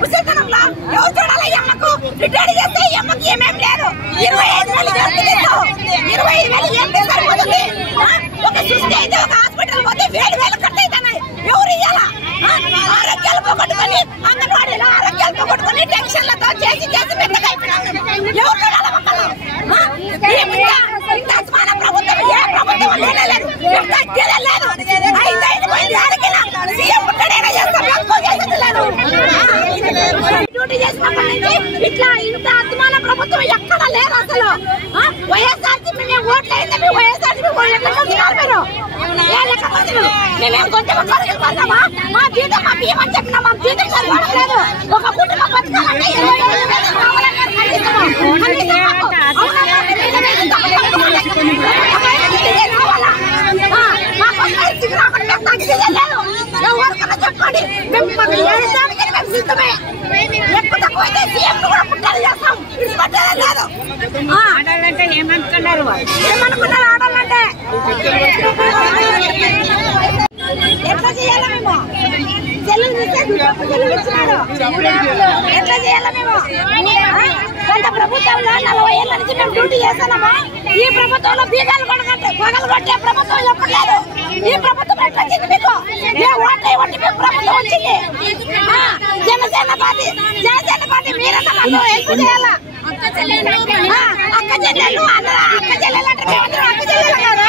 ముసలితనంలో ఎవరు చూడాలి? అమ్మకు రిటైర్ చేస్తే అమ్మకి ఏమేమి లేదు. 25,000 ఏం సరిపోతుంది? ఒక సృష్టి అయితే ఒక హాస్పిటల్ పోతే 1,000 కట్ అవుతున్నాయి. ఎవరు ఇవ్వాలా? ఆరోగ్యాలు పోగొట్టుకొని అంగన్వాడీలో ఆరోగ్యాలు పోగొట్టుకొని టెన్షన్లతో చేసి మెత్తగా అయిపోయినాము. ఎవరు చూడాలి మమ్మల్ని? ఇంత అసమాన ప్రభుత్వం ఏ ప్రభుత్వం లేదు. డ్యూటీ చేసినప్పటి నుంచి ఇట్లా ఇంత అసమాన ప్రభుత్వం ఎక్కడ లేదు అసలు. వైఎస్ఆర్సీపీ మేము ఓట్లు అయితే వైఎస్ఆర్సీపీ మేమేం కొంచెం కొరగలుగుతామా? మా జీతం మా బియ్యం అని చెప్పినా మా జీతం సరిపడలేదు. ఒక కుటుంబం బతకాలంటే 25,000 కావాలని చెప్పండి. మేము సిద్ధమే. ఎక్కువ తక్కువ సీఎం కూడా పుట్టాలి చేస్తాం. లేదు ఆడాలంటే ఏమనుకున్నారు? ఆడాలంటే ఎట్లా చేయాలా? మేము చెల్లెలు ఇచ్చినాడు. ఎట్లా చేయాలా? మేము కొంత ప్రభుత్వంలో 40 ఏళ్ళ నుంచి మేము డ్యూటీ చేస్తున్నామా? ఈ ప్రభుత్వంలో బీగాలు పగలు కొట్టే ప్రభుత్వం ఎప్పుడు లేదు. ఈ ప్రభుత్వం ఎట్లా వచ్చింది? మీకు ఓట్లే ఒట్టి మీకు ప్రభుత్వం వచ్చింది. జనసేన పార్టీ మీరన్నా మాకు హెల్ప్ చేయాలా? అక్క చెల్లెలు అక్క చెల్లెలు అంటే మేమందరం అక్క చెల్లెలు కదా.